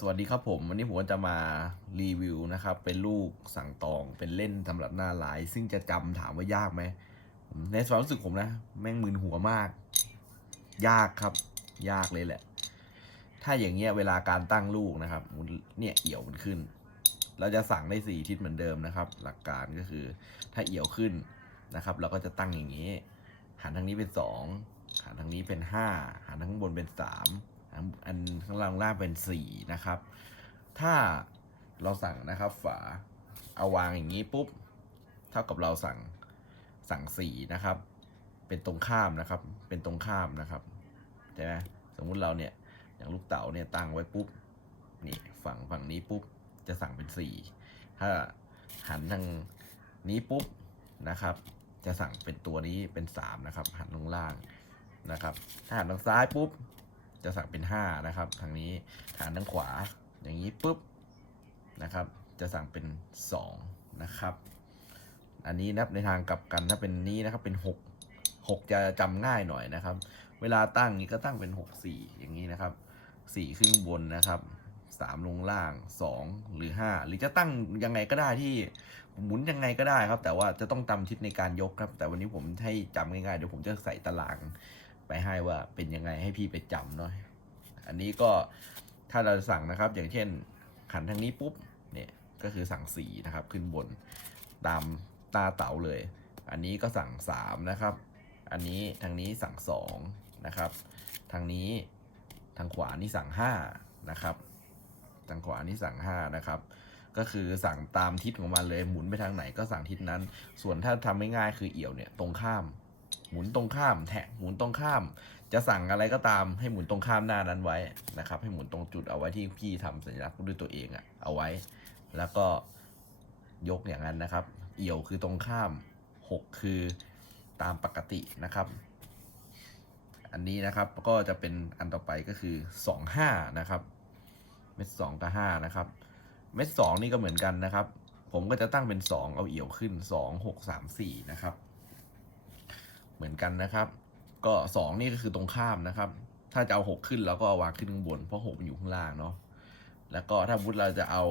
สวัสดีครับผม วันนี้ผมจะมารีวิวนะครับ เป็นลูกสั่งตองเป็นเล่นสำหรับหน้าไลน์ซึ่งจะจำถามว่ายากไหมในความรู้สึกผมนะ แม่งมึนหัวมาก ยากครับ ยากเลยแหละ ถ้าอย่างเงี้ยเวลาการตั้งลูกนะครับเนี่ยเอี่ยวมันขึ้น เราจะสั่งได้สี่ทิศเหมือนเดิมนะครับ หลักการก็คือ ถ้าเอี่ยวขึ้นนะครับ เราก็จะตั้งอย่างนี้หันทางนี้เป็นสองหันทางนี้เป็นห้าหันทางข้างบนเป็นสาม อันข้างล่างล่างเป็นสี่นะครับ ถ้าเราสั่งนะครับ ฝาเอาวางอย่างนี้ปุ๊บ เท่ากับเราสั่งสั่งสี่นะครับ เป็นตรงข้ามนะครับ เป็นตรงข้ามนะครับใช่ไหมสมมุติเราเนี่ยอย่างลูกเต๋าเนี่ยตั้งไว้ปุ๊บนี่ฝั่งฝั่งนี้ปุ๊บจะสั่งเป็นสี่ถ้าหันทางนี้ปุ๊บนะครับ จะสั่งเป็นตัวนี้เป็นสามนะครับ หันลงล่างนะครับ ถ้าหันทางซ้ายปุ๊บ จะสั่งเป็นห้านะครับ ทางนี้หันทางขวา อย่างนี้ปุ๊บนะครับ จะสั่งเป็นสองนะครับ อันนี้นับในทางกลับกันถ้าเป็นนี้นะครับเป็นหกหกจะจำง่ายหน่อยนะครับ เวลาตั้งนี้ก็ตั้งเป็นหกสี่อย่างนี้นะครับสี่ขึ้นบนนะครับสามลงล่างสองหรือห้าหรือจะตั้งยังไงก็ได้ที่หมุนยังไงก็ได้ครับ แต่ว่าจะต้องจำทิศในการยกครับ แต่วันนี้ผมให้จำง่ายๆเดี๋ยวผมจะใส่ตาราง ไปให้ว่าเป็นยังไงให้พี่ไปจำเนาะอันนี้ก็ถ้าเราสั่งนะครับ อย่างเช่นขันทางนี้ปุ๊บเนี่ยก็คือสั่งสี่นะครับ ขึ้นบนตามตาเต๋าเลย อันนี้ก็สั่งสามนะครับ อันนี้ทางนี้สั่งสองนะครับ ทางนี้ทางขวานี่สั่งห้านะครับทางขวานี่สั่งห้านะครับก็คือสั่งตามทิศของมันเลยหมุนไปทางไหนก็สั่งทิศนั้น ส่วนถ้าทำไม่ง่ายคือเอี่ยวเนี่ยตรงข้าม หมุนตรงข้ามแทะหมุนตรงข้าม จะสั่งอะไรก็ตามให้หมุนตรงข้ามหน้านั้นไว้นะครับ ให้หมุนตรงจุดเอาไว้ที่พี่ทำสัญลักษณ์ด้วยตัวเองอะเอาไว้ แล้วก็ยกอย่างนั้นนะครับ เอี่ยวคือตรงข้ามหกคือตามปกตินะครับ อันนี้นะครับก็จะเป็นอันต่อไปก็คือสองห้านะครับ เม็ดสองกับห้านะครับ เม็ดสองนี่ก็เหมือนกันนะครับ ผมก็จะตั้งเป็นสองเอาเอี่ยวขึ้นสองหกสามสี่นะครับ เหมือนกันนะครับ ก็สองนี่ก็คือตรงข้ามนะครับ ถ้าจะเอาหกขึ้นเราก็เอาวางขึ้นข้างบน เพราะหกมันอยู่ข้างล่างเนาะแล้วก็ถ้าพุทเราจะเอา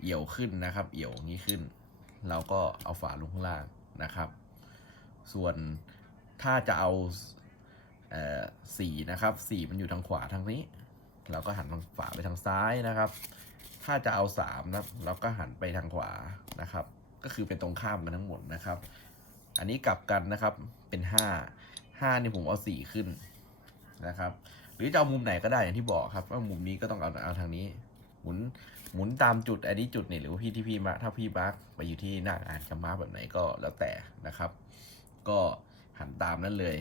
เอี่ยวขึ้นนะครับ เอี่ยวนี้ขึ้น เราก็เอาฝาลงข้างล่างนะครับ ส่วนถ้าจะเอาเอ่อสี่นะครับสี่มันอยู่ทางขวาทางนี้ เราก็หันทางฝาไปทางซ้ายนะครับ ถ้าจะเอาสามนะเราก็หันไปทางขวานะครับ ก็คือเป็นตรงข้ามกันทั้งหมดนะครับ อันนี้กลับกันนะครับเป็นห้าห้านี่ผมเอาสี่ขึ้นนะครับ หรือจะเอามุมไหนก็ได้อย่างที่บอกครับว่ามุมนี้ก็ต้องเอาเอาทางนี้ หมุนหมุนตามจุดอันนี้จุดนี่หรือว่าพี่ที่พี่มาถ้าพี่มาร์กไปอยู่ที่หน้าอ่านจะมาร์กแบบไหนก็แล้วแต่นะครับ ก็หันตามนั้นเลย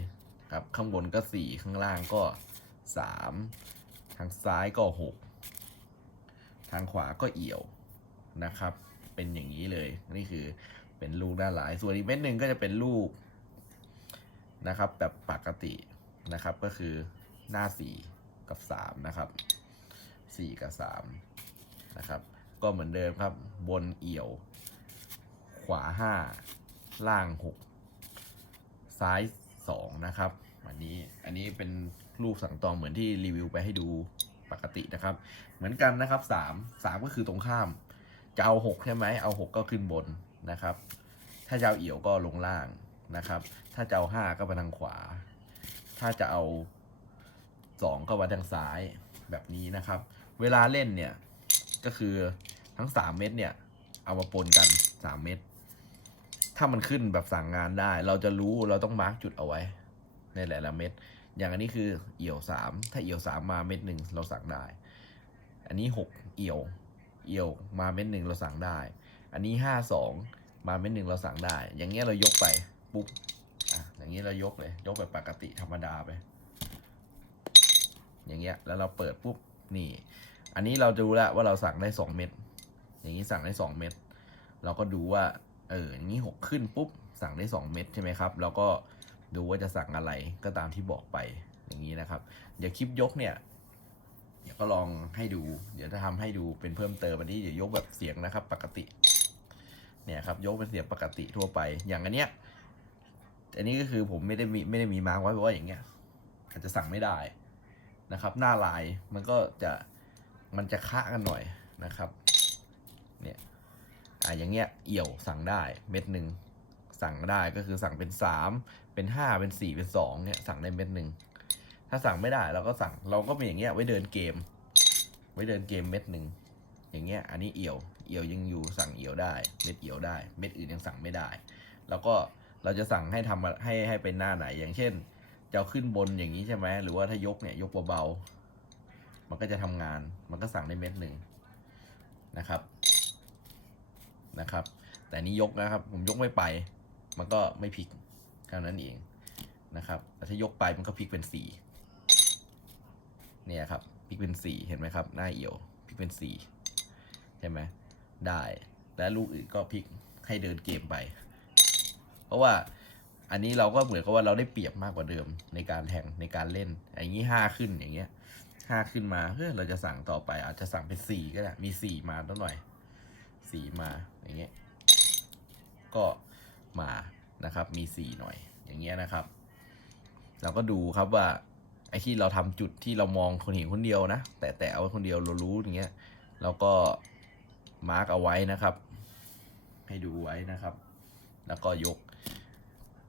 ครับ ข้างบนก็สี่ข้างล่างก็สามทางซ้ายก็หกทางขวาก็เอี่ยวนะครับ เป็นอย่างนี้เลยนี่คือ เป็นลูกด้านหลาย ส่วนอีกเม็ดหนึ่งก็จะเป็นลูกนะครับแบบปกตินะครับก็คือหน้าสี่กับสามนะครับสี่กับสามนะครับ ก็เหมือนเดิมครับบนเอี่ยว ขวาห้าล่างหกซ้ายสองนะครับ อันนี้อันนี้เป็นรูปสั่งตองเหมือนที่รีวิวไปให้ดูปกตินะครับ เหมือนกันนะครับสามสามก็คือตรงข้าม จะเอาหกใช่ไหมเอาหกก็ขึ้นบน นะครับ ถ้าจะเอาเอี่ยวก็ลงล่างนะครับ ถ้าจะเอาห้าก็ไปทางขวา ถ้าจะเอาสองก็ไปทางซ้ายแบบนี้นะครับ เวลาเล่นเนี่ยก็คือทั้งสามเม็ดเนี่ย เอามาปนกันสามเม็ดถ้ามันขึ้นแบบสั่งงานได้ เราจะรู้เราต้องมาร์กจุดเอาไว้ ในหลายๆเม็ดอย่างอันนี้คือเอี่ยวสามถ้าเอี่ยวสามมาเม็ดหนึ่งเราสั่งได้ อันนี้หกเอี่ยว เอี่ยวมาเม็ดหนึ่งเราสั่งได้ อันนี้ห้าสองมาเม็ดหนึ่งเราสั่งได้ อย่างเงี้ยเรายกไปปุ๊บอะอย่างเงี้ยเรายกเลย ยกแบบปกติธรรมดาไป อย่างเงี้ยแล้วเราเปิดปุ๊บนี่ อันนี้เราจะรู้แล้วว่าเราสั่งได้สองเม็ดอย่างนี้สั่งได้สองเม็ดเราก็ดูว่าเอออย่างนี้หกขึ้นปุ๊บสั่งได้สองเม็ดใช่ไหมครับแล้วก็ดูว่าจะสั่งอะไรก็ตามที่บอกไปอย่างนี้นะครับ เดี๋ยวคลิปยกเนี่ยเดี๋ยวก็ลองให้ดู เดี๋ยวจะทำให้ดูเป็นเพิ่มเติมอันนี้เดี๋ยวยกแบบเสียงนะครับ ปกติ เนี่ยครับยกเป็นเสียงปกติทั่วไป อย่างอันเนี้ยอันนี้ก็คือผมไม่ได้มีไม่ได้มีมาร์กไว้เพราะว่าอย่างเงี้ยอาจจะสั่งไม่ได้นะครับ หน้าลายมันก็จะมันจะคะกันหน่อยนะครับ เนี่ยอะอย่างเงี้ยเอี่ยวสั่งได้เม็ดหนึ่งสั่งได้ก็คือสั่งเป็นสามเป็นห้าเป็นสี่เป็นสองเนี่ยสั่งได้เม็ดหนึ่งถ้าสั่งไม่ได้เราก็สั่งเราก็เป็นอย่างเงี้ยไว้เดินเกม ไว้เดินเกมเม็ดหนึ่งอย่างเงี้ยอันนี้เอี่ยว เอียวยังอยู่สั่งเอียวได้ เม็ดเอียวได้ เม็ดอื่นยังสั่งไม่ได้ แล้วก็เราจะสั่งให้ทำให้ให้เป็นหน้าไหน อย่างเช่นจะขึ้นบนอย่างนี้ใช่ไหมหรือว่าถ้ายกเนี่ยยกเบาๆมันก็จะทำงาน มันก็สั่งได้เม็ดหนึ่งนะครับนะครับ แต่นี้ยกนะครับ ผมยกไม่ไป มันก็ไม่พลิกเท่านั้นเองนะครับแต่ถ้ายกไปมันก็พลิกเป็นสี่เนี่ยครับพลิกเป็นสี่เห็นไหมครับ หน้าเอี่ยวพลิกเป็นสี่ใช่ไหม ได้ และลูกอื่นก็พลิกให้เดินเกมไป เพราะว่าอันนี้เราก็เหมือนกับว่าเราได้เปรียบมากกว่าเดิมในการแทงในการเล่นอย่างนี้ห้าขึ้นอย่างเงี้ยห้าขึ้นมาเฮ้ยเราจะสั่งต่อไป อาจจะสั่งเป็นสี่ก็ได้มีสี่มาตั้งหน่อยสี่มาอย่างเงี้ยก็มานะครับ มีสี่หน่อยอย่างเงี้ยนะครับ เราก็ดูครับว่าไอ้ที่เราทำจุดที่เรามองคนเห็นคนเดียวนะ แต่แต่เอาคนเดียวเรารู้อย่างเงี้ยเราก็ มาร์กเอาไว้นะครับ ให้ดูไว้นะครับ แล้วก็ยก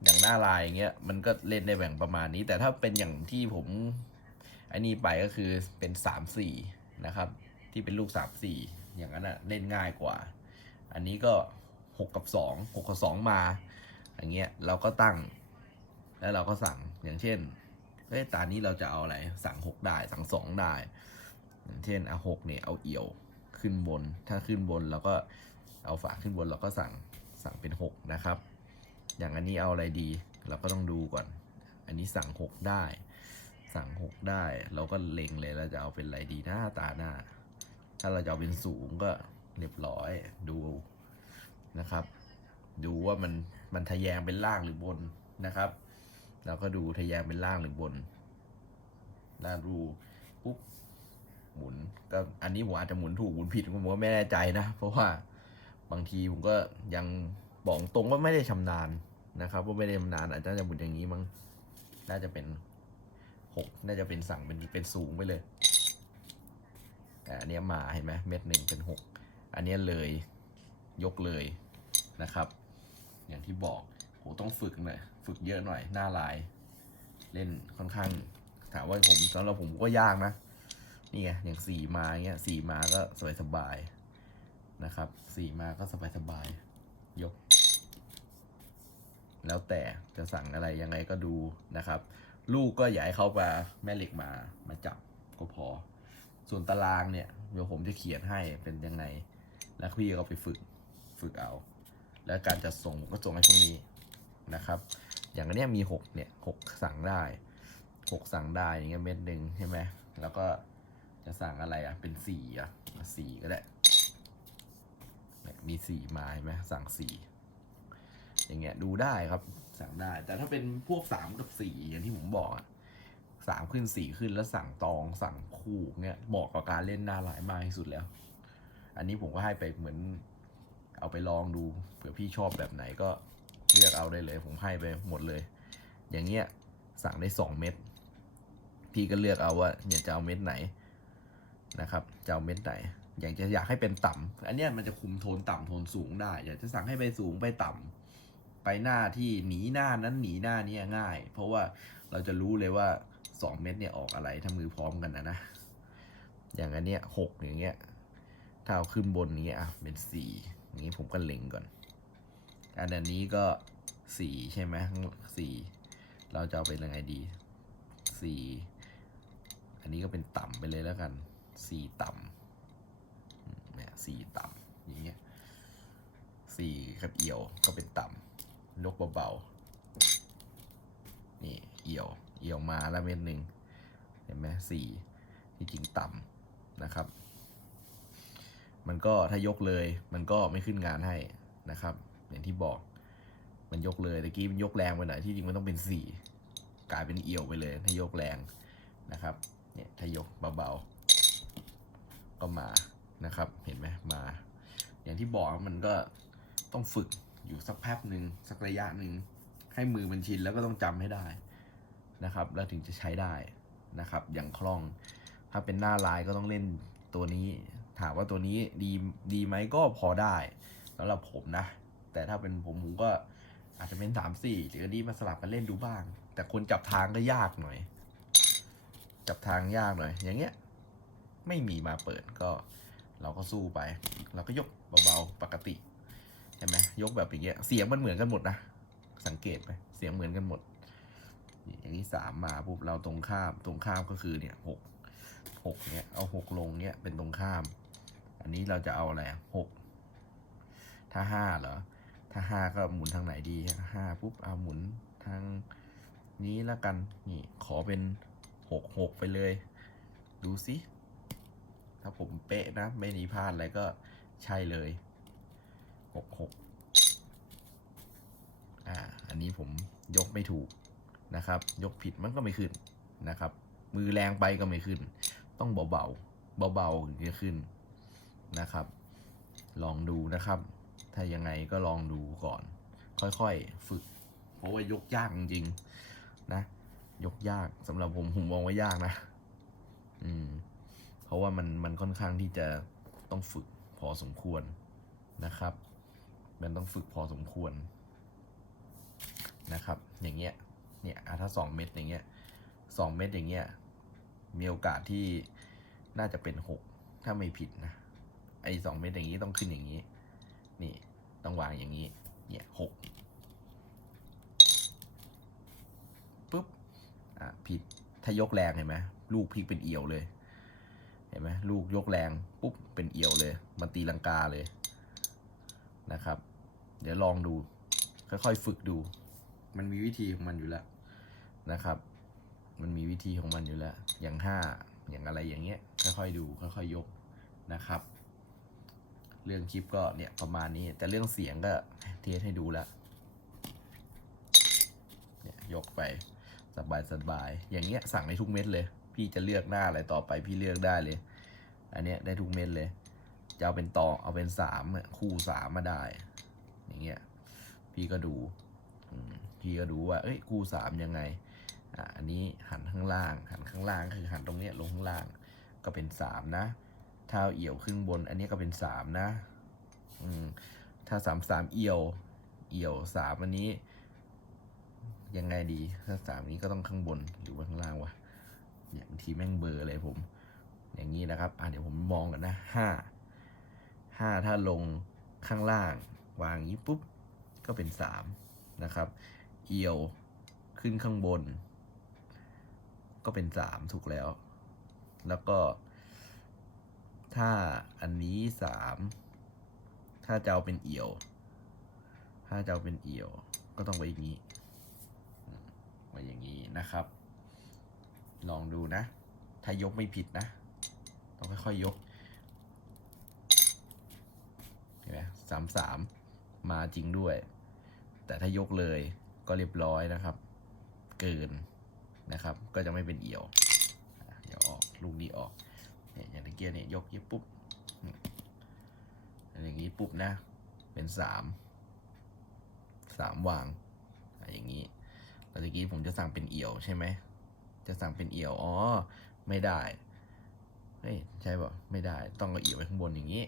อย่างหน้าลายอย่างเงี้ยมันก็เล่นได้แบ่งประมาณนี้ แต่ถ้าเป็นอย่างที่ผมไอ้นี่ไปก็คือเป็นสามสี่นะครับ ที่เป็นลูกสามสี่อย่างนั้นอะเล่นง่ายกว่า อันนี้ก็หกกับสองหกกับสองมา อย่างเงี้ยเราก็ตั้ง แล้วเราก็สั่งอย่างเช่นเอ้ยตานี้เราจะเอาอะไร สั่งหกได้ สั่งสองได้ อย่างเช่นเอาหกเนี่ยเอาเอี่ยว ขึ้นบน ถ้าขึ้นบนเราก็เอาฝาขึ้นบนเราก็สั่งสั่งเป็นหกนะครับ อย่างอันนี้เอาอะไรดี เราก็ต้องดูก่อน อันนี้สั่งหกได้ สั่งหกได้ เราก็เล็งเลยเราจะเอาเป็นอะไรดีหน้าตาหน้า ถ้าเราจะเอาเป็นสูงก็เรียบร้อยดูนะครับ ดูว่ามันมันทะแยงเป็นล่างหรือบนนะครับเราก็ดูทะแยงเป็นล่างหรือบนแล้วดูปุ๊บ หมุนก็อันนี้ผมอาจจะหมุนถูกหมุนผิดผมก็ไม่แน่ใจนะ เพราะว่าบางทีผมก็ยังบอกตรงว่าไม่ได้ชำนาญนะครับว่าไม่ได้ชำนาญอาจจะหมุนอย่างนี้มั้งน่าจะเป็นหกน่าจะเป็นสั่งเป็นเป็นสูงไปเลยแต่อันนี้มาเห็นไหมเม็ดหนึ่งเป็นหกอันนี้เลยยกเลยนะครับ อย่างที่บอกโหต้องฝึกหน่อยฝึกเยอะหน่อยหน้าลาย เล่นค่อนข้างถามว่าผมสำหรับผมก็ยากนะ นี่ไงอย่างสี่มาเงี้ยสี่มาก็สบายสบายนะครับ สี่มาก็สบายสบายยก แล้วแต่จะสั่งอะไรยังไงก็ดูนะครับ ลูกก็อย่าให้เขามาแม่เหล็กมามาจับก็พอ ส่วนตารางเนี่ยเดี๋ยวผมจะเขียนให้เป็นยังไง แล้วพี่ก็ไปฝึกฝึกเอา แล้วการจัดส่งผมก็ส่งให้พวกนี้นะครับ อย่างนเนี้ยมีหกเนี่ยหกสั่งได้หกสั่งได้อย่างเงี้ยเม็ดหนึ่งใช่ไหมแล้วก็ จะสั่งอะไรอะ เป็นสี่อะสี่ก็ได้มีสี่มาเห็นไหมสั่งสี่อย่างเงี้ยดูได้ครับสั่งได้ แต่ถ้าเป็นพวกสามกับสี่อย่างที่ผมบอกอะสามขึ้นสี่ขึ้นแล้วสั่งตองสั่งคู่เนี่ยเหมาะกับการเล่นหน้าหลายมากที่สุดแล้ว อันนี้ผมก็ให้ไปเหมือน เอาไปลองดูเผื่อพี่ชอบแบบไหนก็เลือกเอาได้เลย ผมให้ไปหมดเลย อย่างเงี้ยสั่งได้สองเม็ดพี่ก็เลือกเอาว่าอยากจะเอาเม็ดไหน นะครับจะเอาเม็ดไหนอยากจะอยากให้เป็นต่ำอันเนี้ยมันจะคุมโทนต่ำโทนสูงได้ อยากจะสั่งให้ไปสูงไปต่ำไปหน้าที่หนีหน้านั้นหนีหน้านี้ง่าย เพราะว่าเราจะรู้เลยว่าสองเม็ดเนี่ยออกอะไรถ้ามือพร้อมกันนะนะ อย่างอันเนี้ยหกอย่างเงี้ยถ้าเอาขึ้นบนนี้อะเป็นสี่อย่างนี้ผมก็เล็งก่อน อันนี้ก็สี่ใช่ไหมสี่เราจะเอาเป็นยังไงดีสี่อันนี้ก็เป็นต่ำไปเลยแล้วกัน สี่ต่ำเนี่ยสี่ต่ำอย่างเงี้ยสี่กับเอียวก็เป็นต่ำยกเบาๆนี่เอียวเอียวมาแล้วเม็ดหนึ่งเห็นไหมสี่ที่จริงต่ำนะครับ มันก็ถ้ายกเลยมันก็ไม่ขึ้นงานให้นะครับ อย่างที่บอกมันยกเลยตะกี้มันยกแรงไปหน่อยที่จริงมันต้องเป็นสี่กลายเป็นเอียวไปเลยถ้ายกแรงนะครับเนี่ยถ้ายกเบาๆ ก็มานะครับ เห็นไหมมา อย่างที่บอกมันก็ต้องฝึกอยู่สักแป๊บหนึ่งสักระยะหนึ่งให้มือมันชินแล้วก็ต้องจำให้ได้นะครับ แล้วถึงจะใช้ได้นะครับ อย่างคล่อง ถ้าเป็นหน้าลายก็ต้องเล่นตัวนี้ ถามว่าตัวนี้ดีดีไหมก็พอได้สำหรับผมนะ แต่ถ้าเป็นผมผมก็อาจจะเป็นสามสี่หรืออันนี้มาสลับกันเล่นดูบ้าง แต่คนจับทางก็ยากหน่อย จับทางยากหน่อย อย่างเงี้ย ไม่มีมาเปิดก็ เราก็สู้ไป เราก็ยกเบาๆปกติเห็นไหมยกแบบอย่างเงี้ยเสียงมันเหมือนกันหมดนะสังเกตไหมเสียงเหมือนกันหมดอย่างนี้สามมาปุ๊บเราตรงข้ามตรงข้ามก็คือเนี่ยหกหกเนี่ยเอาหกลงเนี่ยเป็นตรงข้าม อันนี้เราจะเอาอะไรหกถ้าห้าเหรอถ้าห้าก็หมุนทางไหนดีห้าปุ๊บเอาหมุนทางนี้แล้วกันนี่ขอเป็นหกหกไปเลย ดูสิ ถ้าผมเป๊ะนะ ไม่หนีพลาดอะไรก็ใช่เลยหกหกอ่า อันนี้ผมยกไม่ถูกนะครับ ยกผิดมันก็ไม่ขึ้นนะครับ มือแรงไปก็ไม่ขึ้น ต้องเบาๆ เบาๆถึงจะขึ้นนะครับ ลองดูนะครับ ถ้ายังไงก็ลองดูก่อน ค่อยๆ ฝึก เพราะว่ายกยากจริงๆนะ ยกยากสำหรับผมผมมองว่ายากนะ อืม เพราะว่ามันมันค่อนข้างที่จะต้องฝึกพอสมควรนะครับ มันต้องฝึกพอสมควรนะครับ อย่างเงี้ย เนี่ยถ้าสองเม็ดอย่างเงี้ยสองเม็ดอย่างเงี้ย มีโอกาสที่น่าจะเป็นหกถ้าไม่ผิดนะ ไอ้สองเม็ดอย่างนี้ต้องขึ้นอย่างนี้ นี่ต้องวางอย่างนี้ เนี่ยหกปุ๊บ อะผิด ถ้ายกแรงเห็นไหมลูกพลิกเป็นเอี่ยวเลย ห็นไหมลูกยกแรงปุ๊บเป็นเอี่ยวเลย มันตีลังกาเลยนะครับ เดี๋ยวลองดู ค่อยๆฝึกดู มันมีวิธีของมันอยู่แล้วนะครับ มันมีวิธีของมันอยู่แล้ว อย่างห้าอย่างอะไรอย่างเงี้ย ค่อยๆดู ค่อยๆยกนะครับ เรื่องคลิปก็เนี่ยประมาณนี้ แต่เรื่องเสียงก็เทสให้ดูแล้วเนี่ยยกไปสบายสบายๆอย่างเงี้ยสั่งได้ทุกเม็ดเลย พี่จะเลือกหน้าอะไรต่อไปพี่เลือกได้เลย อันเนี้ยได้ทุกเม็ดเลย จะเอาเป็นต่อเอาเป็นสามอะคู่สามมาได้ อย่างเงี้ย พี่ก็ดูพี่ก็ดูว่า เอ้ยคู่สามยังไง อะอันนี้หันข้างล่าง หันข้างล่างคือหันตรงเนี้ยลงข้างล่าง ก็เป็นสามนะ ถ้าเอี่ยวขึ้นบน อันนี้ก็เป็นสามนะ อืม ถ้าสามสามเอี่ยว เอี่ยวสามอันนี้ยังไงดี ถ้าสามนี้ก็ต้องข้างบนหรือว่าข้างล่างวะ เนี่ยบางทีแม่งเบอร์เลยผม อย่างนี้นะครับอะเดี๋ยวผมมองกันนะห้าห้าถ้าลงข้างล่าง วางงนี้ปุ๊บ ก็เป็นสามนะครับ เอียวขึ้นข้างบน ก็เป็นสามถูกแล้ว แล้วก็ ถ้าอันนี้สามถ้าจะเอาเป็นเอียว ถ้าจะเอาเป็นเอียว ก็ต้องไว้อย่างนี้มไว้อย่างนี้นะครับ ลองดูนะ ถ้ายกไม่ผิดนะ ต้องค่อยๆยก เห็นไหมสามสามมาจริงด้วย แต่ถ้ายกเลยก็เรียบร้อยนะครับ เกินนะครับ ก็จะไม่เป็นเอี่ยวอะเดี๋ยวออกลูกนี้ออกเนี่ยอย่างตะเกียบเนี่ยยกยิบปุ๊บอย่างนี้ปุ๊บนะ เป็นสามสามวางอะอย่างนี้แล้วตะกี้ผมจะสั่งเป็นเอี่ยวใช่ไหม จะสั่งเป็นเอี่ยว อ๋อ ไม่ได้ เฮ้ย ใช่ป่ะไม่ได้ ต้องเอาเอี่ยวไว้ข้างบนอย่างนี้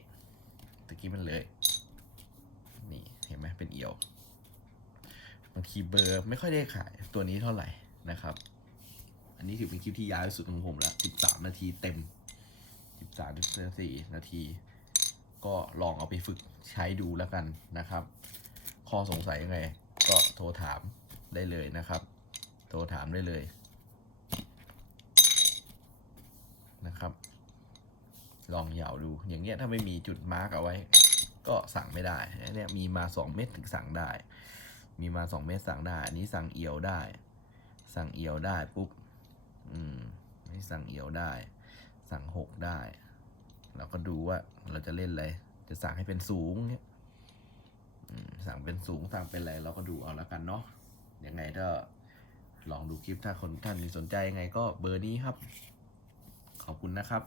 ตะกี้มันเลย นี่ เห็นไหมเป็นเอี่ยว บางทีเบอร์ไม่ค่อยได้ขายตัวนี้เท่าไหร่นะครับ อันนี้ถือเป็นคลิปที่ยาวที่สุดของผมแล้ว13นาทีเต็ม13 14นาที ก็ลองเอาไปฝึกใช้ดูแล้วกันนะครับ ข้อสงสัยยังไง ก็โทรถามได้เลยนะครับ โทรถามได้เลย นะครับ ลองเหยาดู อย่างเงี้ยถ้าไม่มีจุดมาร์กเอาไว้ ก็สั่งไม่ได้เนี่ยมีมา 2 เม็ดถึงสั่งได้ มีมา 2 เม็ดสั่งได้ อันนี้สั่งเอียวได้ สั่งเอียวได้ปุ๊บ อืมนี่สั่งเอียวได้ สั่งหกได้ เราก็ดูว่าเราจะเล่นอะไร จะสั่งให้เป็นสูงเนี่ยสั่งเป็นสูงสั่งเป็นอะไรเราก็ดูเอาแล้วกันเนาะยังไงก็ลองดูคลิปถ้าคนท่านมีสนใจยังไงก็เบอร์นี้ครับ ขอบคุณนะครับ